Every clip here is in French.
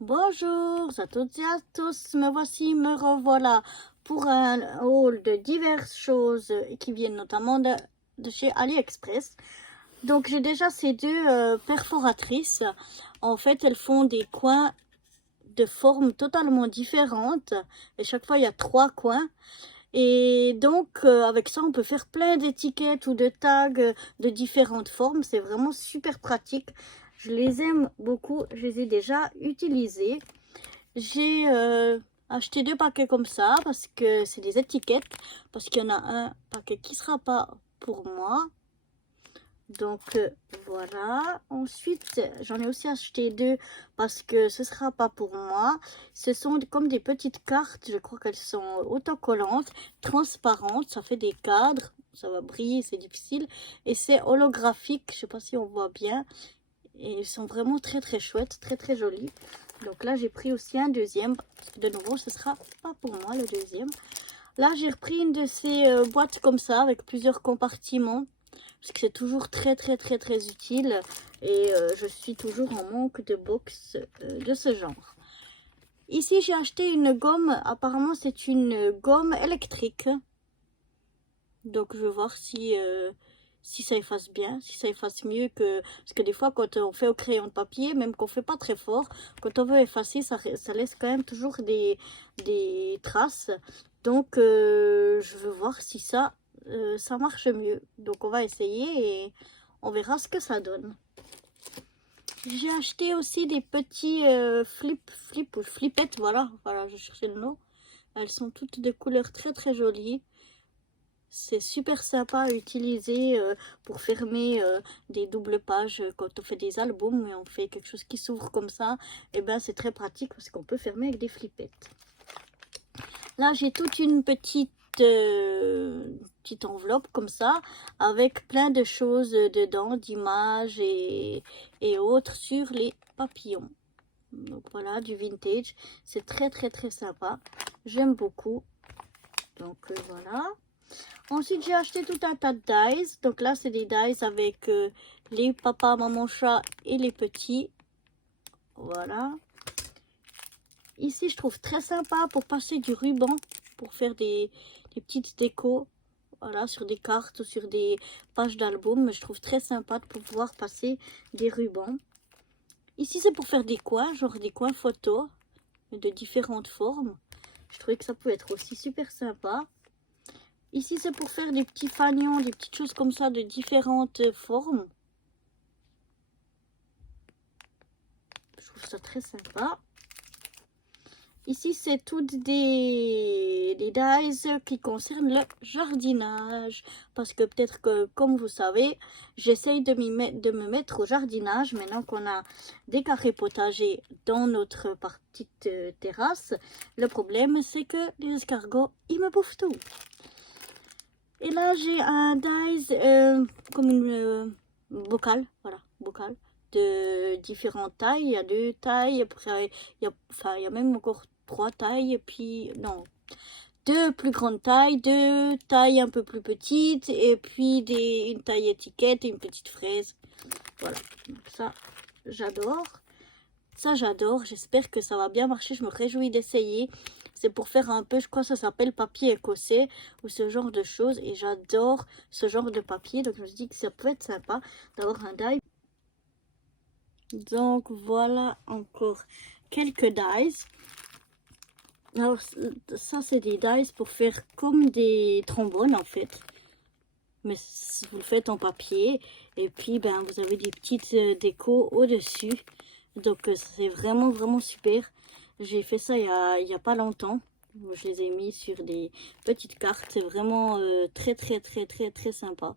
Bonjour à toutes et à tous, me revoilà pour un haul de diverses choses qui viennent notamment de chez AliExpress. Donc j'ai déjà ces deux perforatrices. En fait, elles font des coins de formes totalement différentes et chaque fois il y a 3 coins. Et donc avec ça on peut faire plein d'étiquettes ou de tags de différentes formes. C'est vraiment super pratique. Je les aime beaucoup, je les ai déjà utilisés. J'ai acheté 2 paquets comme ça parce que c'est des étiquettes. Parce qu'il y en a un paquet qui sera pas pour moi. Donc voilà. Ensuite, j'en ai aussi acheté 2 parce que ce sera pas pour moi. Ce sont comme des petites cartes. Je crois qu'elles sont autocollantes, transparentes. Ça fait des cadres. Ça va briller, c'est difficile. Et c'est holographique. Je sais pas si on voit bien. Et ils sont vraiment très très chouettes, très très jolis. Donc là j'ai pris aussi un deuxième. De nouveau ce sera pas pour moi le deuxième. Là j'ai repris une de ces boîtes comme ça avec plusieurs compartiments. Parce que c'est toujours très très très très utile. Et je suis toujours en manque de box de ce genre. Ici j'ai acheté une gomme. Apparemment c'est une gomme électrique. Donc je vais voir si ça efface bien, si ça efface mieux que... Parce que des fois, quand on fait au crayon de papier, même qu'on fait pas très fort, quand on veut effacer, ça laisse quand même toujours des traces. Donc, je veux voir si ça marche mieux. Donc, on va essayer et on verra ce que ça donne. J'ai acheté aussi des petits ou flippettes, voilà, je cherchais le nom. Elles sont toutes de couleurs très très jolies. C'est super sympa à utiliser pour fermer des doubles pages quand on fait des albums et on fait quelque chose qui s'ouvre comme ça. Et ben c'est très pratique parce qu'on peut fermer avec des flippettes. Là j'ai toute une petite enveloppe comme ça avec plein de choses dedans, d'images et autres sur les papillons. Donc voilà, du vintage. C'est très très très sympa. J'aime beaucoup. Donc voilà. Ensuite, j'ai acheté tout un tas de dies. Donc là, c'est des dies avec les papas, maman, chat et les petits. Voilà. Ici, je trouve très sympa pour passer du ruban, pour faire des petites décos. Voilà, sur des cartes ou sur des pages d'album. Je trouve très sympa de pouvoir passer des rubans. Ici, c'est pour faire des coins, genre des coins photos de différentes formes. Je trouvais que ça pouvait être aussi super sympa. Ici, c'est pour faire des petits fanions, des petites choses comme ça de différentes formes. Je trouve ça très sympa. Ici, c'est toutes des dies qui concernent le jardinage. Parce que peut-être que, comme vous savez, j'essaye de me mettre au jardinage. Maintenant qu'on a des carrés potagers dans notre petite terrasse. Le problème, c'est que les escargots, ils me bouffent tout. Et là, j'ai un dies comme une bocal, voilà, bocal, de différentes tailles. Il y a 2 tailles, après, il y a même encore 3 tailles, et puis, non, 2 plus grandes tailles, 2 tailles un peu plus petites, et puis une taille étiquette et une petite fraise. Voilà, donc ça, j'adore. Ça, j'adore. J'espère que ça va bien marcher. Je me réjouis d'essayer. C'est pour faire un peu, je crois que ça s'appelle papier écossais ou ce genre de choses. Et j'adore ce genre de papier. Donc, je me dis que ça peut être sympa d'avoir un die. Donc, voilà encore quelques dies. Alors, ça, c'est des dies pour faire comme des trombones, en fait. Mais vous le faites en papier. Et puis, ben, vous avez des petites décos au-dessus. Donc c'est vraiment vraiment super. J'ai fait ça il y a pas longtemps. Je les ai mis sur des petites cartes. C'est vraiment très très très très très sympa.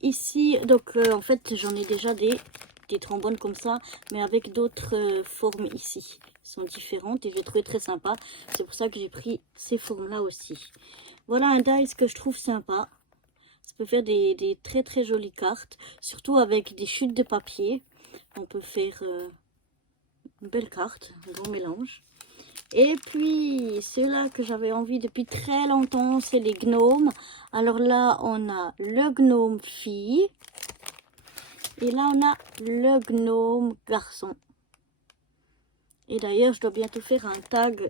Ici, donc en fait j'en ai déjà des trombones comme ça, mais avec d'autres formes ici. Elles sont différentes et je les trouvais très sympa. C'est pour ça que j'ai pris ces formes là aussi. Voilà un dies que je trouve sympa. Ça peut faire des très très jolies cartes, surtout avec des chutes de papier. On peut faire une belle carte, un grand mélange. Et puis, ceux-là que j'avais envie depuis très longtemps, c'est les gnomes. Alors là, on a le gnome fille. Et là, on a le gnome garçon. Et d'ailleurs, je dois bientôt faire un tag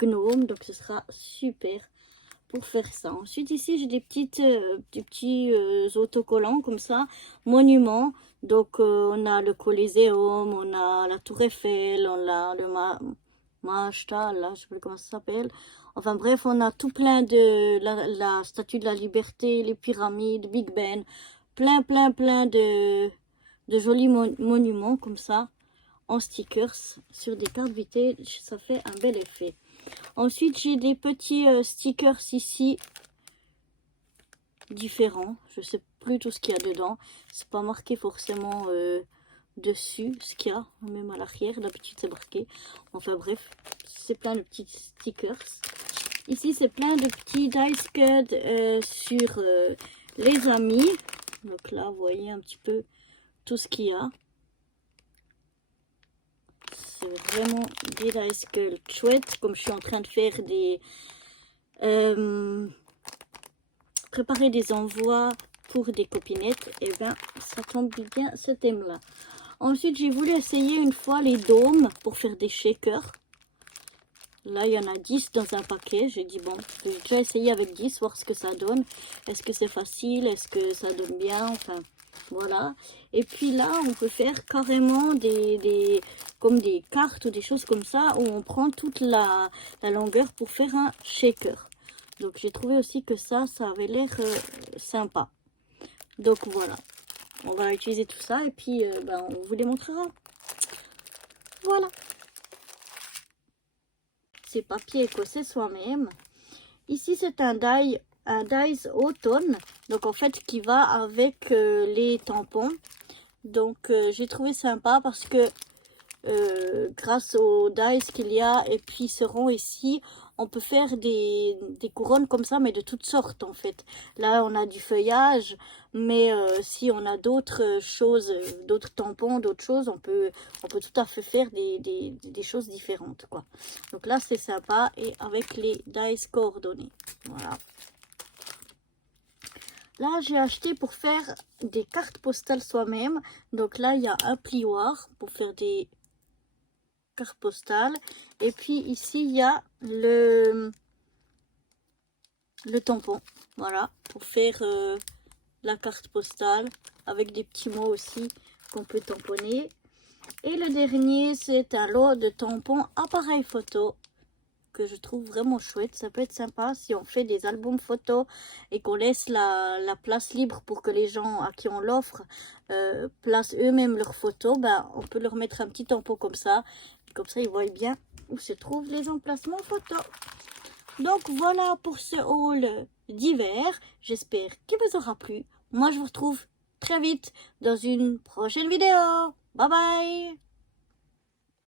gnome, donc ce sera super pour faire ça. Ensuite, ici, j'ai des petits autocollants comme ça, monuments. Donc, on a le Coliseum, on a la Tour Eiffel, on a le Mahashta, là, je sais plus comment ça s'appelle. Enfin bref, on a tout plein de la Statue de la Liberté, les pyramides, Big Ben, plein de jolis monuments comme ça, en stickers, sur des cartes vintage, ça fait un bel effet. Ensuite, j'ai des petits stickers ici, différents. Je sais plus tout ce qu'il y a dedans. C'est pas marqué forcément dessus ce qu'il y a, même à l'arrière. D'habitude, c'est marqué. Enfin bref, c'est plein de petits stickers. Ici, c'est plein de petits dice cuts sur les amis. Donc là, vous voyez un petit peu tout ce qu'il y a. C'est vraiment des dice cuts chouettes. Comme je suis en train de faire des... préparer des envois pour des copinettes, et ben ça tombe bien ce thème là. Ensuite, j'ai voulu essayer une fois les dômes pour faire des shakers. Là, il y en a 10 dans un paquet. J'ai dit, bon, je vais déjà essayer avec 10, voir ce que ça donne. Est-ce que c'est facile? Est-ce que ça donne bien? Enfin, voilà. Et puis là, on peut faire carrément comme des cartes ou des choses comme ça, où on prend toute la longueur pour faire un shaker. Donc, j'ai trouvé aussi que ça avait l'air sympa. Donc, voilà. On va utiliser tout ça et puis ben, on vous les montrera. Voilà. C'est papier écossais soi-même. Ici, c'est un dies automne. Donc, en fait, qui va avec les tampons. Donc, j'ai trouvé sympa parce que grâce aux dies qu'il y a et puis seront ici, on peut faire des couronnes comme ça, mais de toutes sortes en fait. Là, on a du feuillage, mais si on a d'autres choses, d'autres tampons, d'autres choses, on peut tout à fait faire des choses différentes, quoi. Donc là, c'est sympa et avec les dies coordonnées. Voilà. Là, j'ai acheté pour faire des cartes postales soi-même. Donc là, il y a un plioir pour faire des carte postale, et puis ici il y a le tampon, voilà, pour faire la carte postale avec des petits mots aussi qu'on peut tamponner. Et le dernier, c'est un lot de tampons appareil photo que je trouve vraiment chouette. Ça peut être sympa si on fait des albums photos et qu'on laisse la place libre pour que les gens à qui on l'offre placent eux-mêmes leurs photos. Ben, on peut leur mettre un petit tampon comme ça. Comme ça, ils voient bien où se trouvent les emplacements photos. Donc, voilà pour ce haul d'hiver. J'espère qu'il vous aura plu. Moi, je vous retrouve très vite dans une prochaine vidéo. Bye bye!